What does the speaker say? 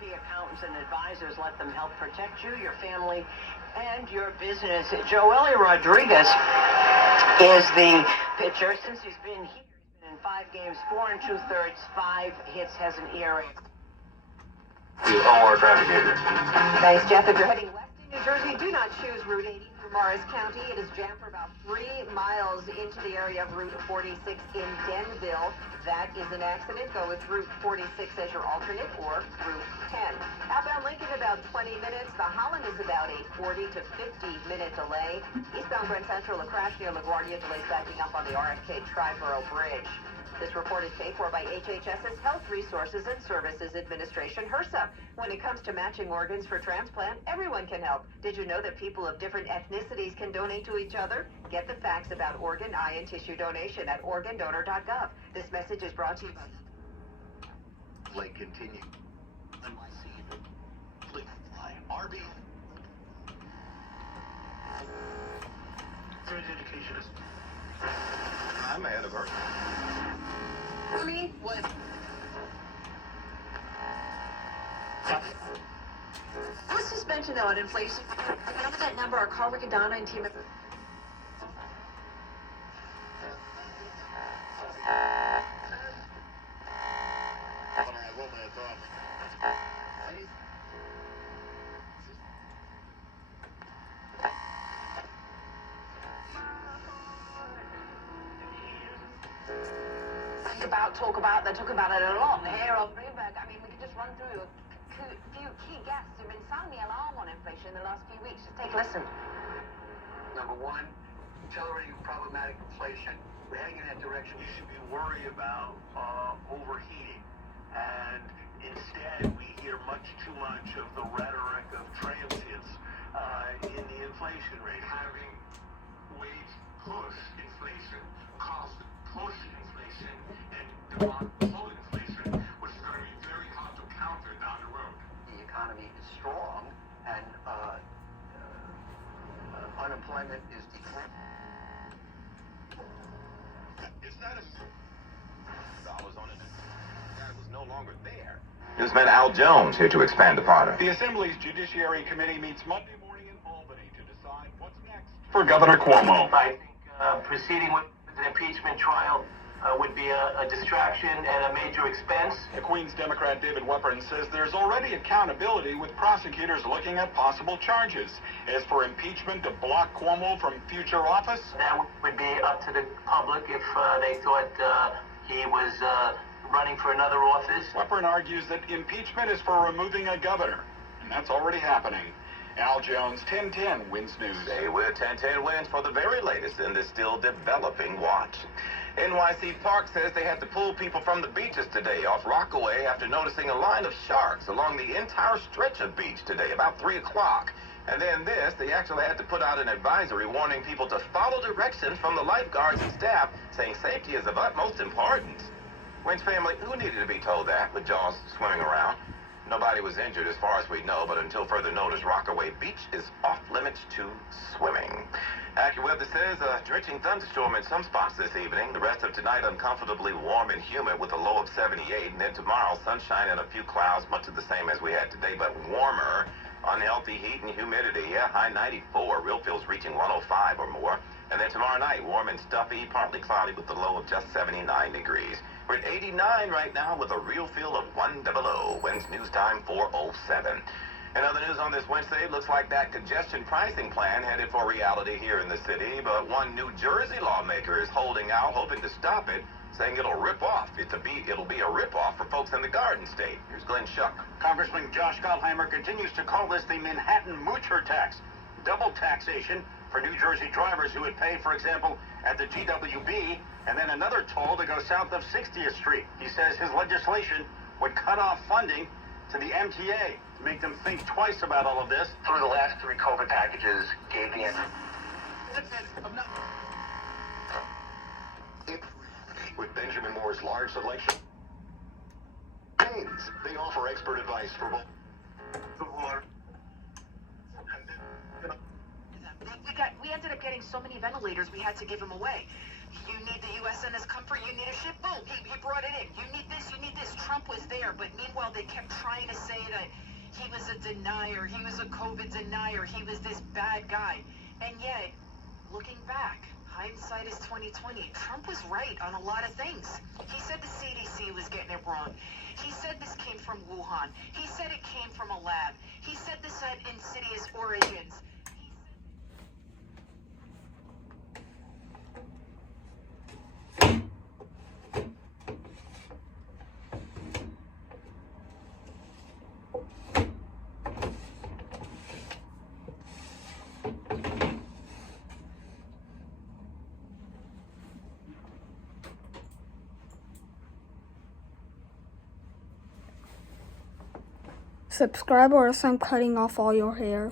The accountants and advisors let them help protect you, your family, and your business. Joely Rodriguez is the pitcher. Since he's been here, he's been in 5 games, 4 2/3, 5 hits, has an ERA. All our traffic here. Thanks, Jeff. If you're heading west in New Jersey, do not choose Route 80 through Morris County. It is jammed for about 3 miles into the area of Route 46 in Denville. That is an accident. Go with Route 46 as your alternate, or Route 10. Outbound Lincoln about 20 minutes. The Holland is about a 40 to 50-minute delay. Eastbound Grand Central, a crash near LaGuardia, delays backing up on the RFK Triborough Bridge. This report is paid for by HHS's Health Resources and Services Administration, HRSA. When it comes to matching organs for transplant, everyone can help. Did you know that people of different ethnicities can donate to each other? Get the facts about organ, eye, and tissue donation at organdonor.gov. This message is brought to you by... Lake continue. NYC. Fly. RB. Third indication is... I'm ahead of her. Me? What? What's suspension though on inflation? Remember that number, our Carl Riccadonna and team. Talk about it a lot here on Bloomberg. I mean, we could just run through a few key guests who've been sounding the alarm on inflation in the last few weeks. Just take a listen. Number one, accelerating problematic inflation. We're heading in that direction. You should be worried about overheating. And instead, we hear much too much of the rhetoric of transients in the inflation rate. Having wage push inflation, cost push inflation, and demand pull inflation, which is going to be very hard to counter down the road. The economy is strong, and unemployment is declining. Is that a dollars on it? That was no longer there. Newsman Al Jones here to expand upon it. The Assembly's Judiciary Committee meets Monday morning in Albany to decide what's next for Governor Cuomo. I think proceeding with an impeachment trial would be a distraction and a major expense. The Queen's Democrat David Weprin says there's already accountability with prosecutors looking at possible charges. As for impeachment to block Cuomo from future office, That would be up to the public if they thought he was running for another office. Weprin argues that impeachment is for removing a governor, and that's already happening. Al Jones, 1010 Wins News. Stay with 1010 Wins for the very latest in this still developing watch. NYC Park says they had to pull people from the beaches today off Rockaway after noticing a line of sharks along the entire stretch of beach today, about 3 o'clock. And then they actually had to put out an advisory warning people to follow directions from the lifeguards and staff, saying safety is of utmost importance. Wins family, who needed to be told that with Jaws swimming around? Nobody was injured as far as we know, but until further notice, Rockaway Beach is off limits to swimming. AccuWeather says a drenching thunderstorm in some spots this evening. The rest of tonight uncomfortably warm and humid with a low of 78. And then tomorrow, sunshine and a few clouds, much of the same as we had today, but warmer. Unhealthy heat and humidity, high 94. Real feels reaching 105 or more. And then tomorrow night, warm and stuffy, partly cloudy with a low of just 79 degrees. We're at 89 right now with a real feel of 100. Wins News Time 4:07. In other news on this Wednesday, looks like that congestion pricing plan headed for reality here in the city, but one New Jersey lawmaker is holding out, hoping to stop it, saying it'll rip off. It'll be a rip-off for folks in the Garden State. Here's Glenn Schuck. Congressman Josh Gottheimer continues to call this the Manhattan Moocher tax, double taxation for New Jersey drivers who would pay, for example, at the GWB, and then another toll to go south of 60th Street. He says his legislation would cut off funding to the MTA to make them think twice about all of this. Through the last 3 COVID packages, gave the With Benjamin Moore's large selection, they offer expert advice for both. We ended up getting so many ventilators, we had to give them away. You need the U.S. and his comfort. You need a ship. Boom. He brought it in. You need this. You need this. Trump was there. But meanwhile, they kept trying to say that he was a denier. He was a COVID denier. He was this bad guy. And yet, looking back, hindsight is 2020. Trump was right on a lot of things. He said the CDC was getting it wrong. He said this came from Wuhan. He said it came from a lab. He said this had insidious origins. Subscribe or else I'm cutting off all your hair.